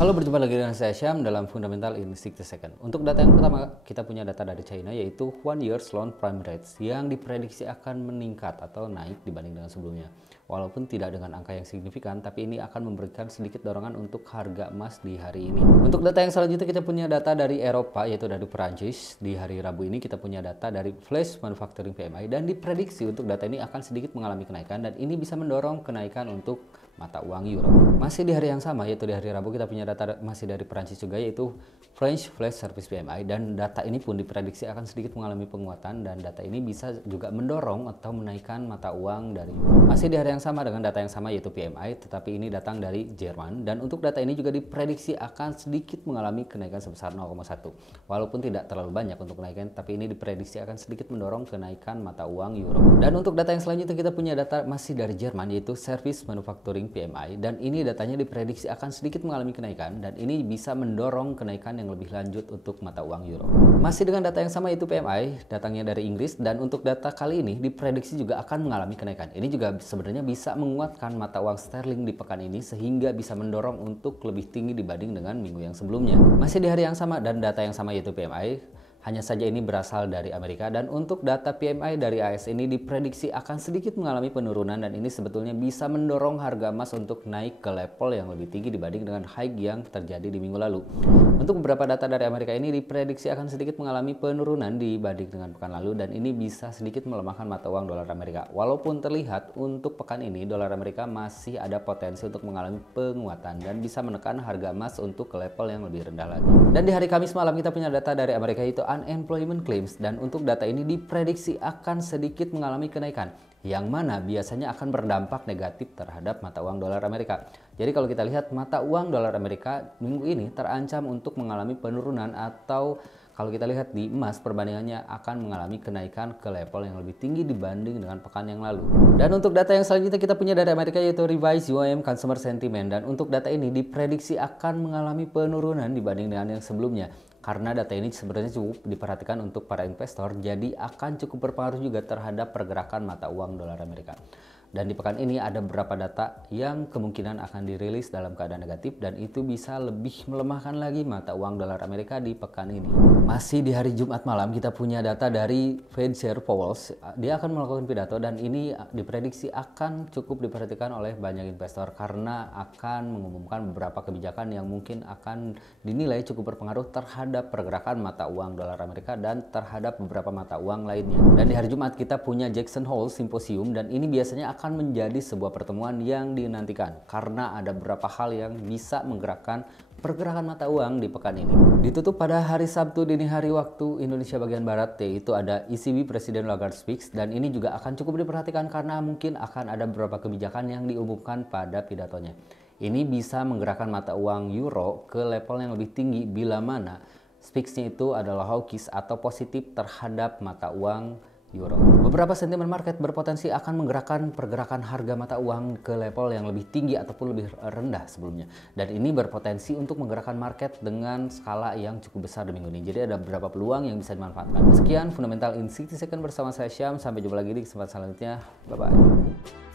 Halo, berjumpa lagi dengan saya Syam dalam Fundamental in 60 Second. Untuk data yang pertama, kita punya data dari China yaitu 1 year loan prime rates yang diprediksi akan meningkat atau naik dibanding dengan sebelumnya. Walaupun tidak dengan angka yang signifikan, tapi ini akan memberikan sedikit dorongan untuk harga emas di hari ini. Untuk data yang selanjutnya, kita punya data dari Eropa yaitu dari Perancis. Di hari Rabu ini kita punya data dari Flash Manufacturing PMI dan diprediksi untuk data ini akan sedikit mengalami kenaikan dan ini bisa mendorong kenaikan untuk mata uang euro. Masih di hari yang sama yaitu di hari Rabu kita punya data masih dari Perancis juga yaitu French Flash Service PMI dan data ini pun diprediksi akan sedikit mengalami penguatan dan data ini bisa juga mendorong atau menaikkan mata uang dari euro. Masih di hari yang sama dengan data yang sama yaitu PMI tetapi ini datang dari Jerman dan untuk data ini juga diprediksi akan sedikit mengalami kenaikan sebesar 0,1. Walaupun tidak terlalu banyak untuk kenaikan tapi ini diprediksi akan sedikit mendorong kenaikan mata uang euro. Dan untuk data yang selanjutnya kita punya data masih dari Jerman yaitu Service Manufacturing PMI dan ini datanya diprediksi akan sedikit mengalami kenaikan dan ini bisa mendorong kenaikan yang lebih lanjut untuk mata uang euro. Masih dengan data yang sama yaitu PMI, datangnya dari Inggris dan untuk data kali ini diprediksi juga akan mengalami kenaikan. Ini juga sebenarnya bisa menguatkan mata uang sterling di pekan ini sehingga bisa mendorong untuk lebih tinggi dibanding dengan minggu yang sebelumnya. Masih di hari yang sama dan data yang sama yaitu PMI. Hanya saja ini berasal dari Amerika dan untuk data PMI dari AS ini diprediksi akan sedikit mengalami penurunan dan ini sebetulnya bisa mendorong harga emas untuk naik ke level yang lebih tinggi dibanding dengan high yang terjadi di minggu lalu. Untuk beberapa data dari Amerika ini diprediksi akan sedikit mengalami penurunan dibanding dengan pekan lalu dan ini bisa sedikit melemahkan mata uang dolar Amerika. Walaupun terlihat untuk pekan ini dolar Amerika masih ada potensi untuk mengalami penguatan dan bisa menekan harga emas untuk ke level yang lebih rendah lagi. Dan di hari Kamis malam kita punya data dari Amerika itu unemployment claims dan untuk data ini diprediksi akan sedikit mengalami kenaikan yang mana biasanya akan berdampak negatif terhadap mata uang dolar Amerika. Jadi kalau kita lihat mata uang dolar Amerika minggu ini terancam untuk mengalami penurunan atau kalau kita lihat di emas perbandingannya akan mengalami kenaikan ke level yang lebih tinggi dibanding dengan pekan yang lalu. Dan untuk data yang selanjutnya kita punya dari Amerika yaitu Revised UAM Consumer Sentiment dan untuk data ini diprediksi akan mengalami penurunan dibanding dengan yang sebelumnya. Karena data ini sebenarnya cukup diperhatikan untuk para investor, jadi akan cukup berpengaruh juga terhadap pergerakan mata uang dolar Amerika. Dan di pekan ini ada beberapa data yang kemungkinan akan dirilis dalam keadaan negatif dan itu bisa lebih melemahkan lagi mata uang dolar Amerika di pekan ini. Masih di hari Jumat malam kita punya data dari Fed Chair Powell. Dia akan melakukan pidato dan ini diprediksi akan cukup diperhatikan oleh banyak investor karena akan mengumumkan beberapa kebijakan yang mungkin akan dinilai cukup berpengaruh terhadap pergerakan mata uang dolar Amerika dan terhadap beberapa mata uang lainnya. Dan di hari Jumat kita punya Jackson Hole Symposium dan ini biasanya akan menjadi sebuah pertemuan yang dinantikan karena ada beberapa hal yang bisa menggerakkan pergerakan mata uang di pekan ini. Ditutup pada hari Sabtu dini hari waktu Indonesia bagian Barat yaitu ada ECB Presiden Lagarde Speaks dan ini juga akan cukup diperhatikan karena mungkin akan ada beberapa kebijakan yang diumumkan pada pidatonya. Ini bisa menggerakkan mata uang euro ke level yang lebih tinggi bila mana speaks-nya itu adalah hawkish atau positif terhadap mata uang euro. Beberapa sentimen market berpotensi akan menggerakkan pergerakan harga mata uang ke level yang lebih tinggi ataupun lebih rendah sebelumnya. Dan ini berpotensi untuk menggerakkan market dengan skala yang cukup besar di minggu ini. Jadi ada beberapa peluang yang bisa dimanfaatkan. Sekian Fundamental in 60 Second bersama saya Syam. Sampai jumpa lagi di kesempatan selanjutnya. Bye-bye.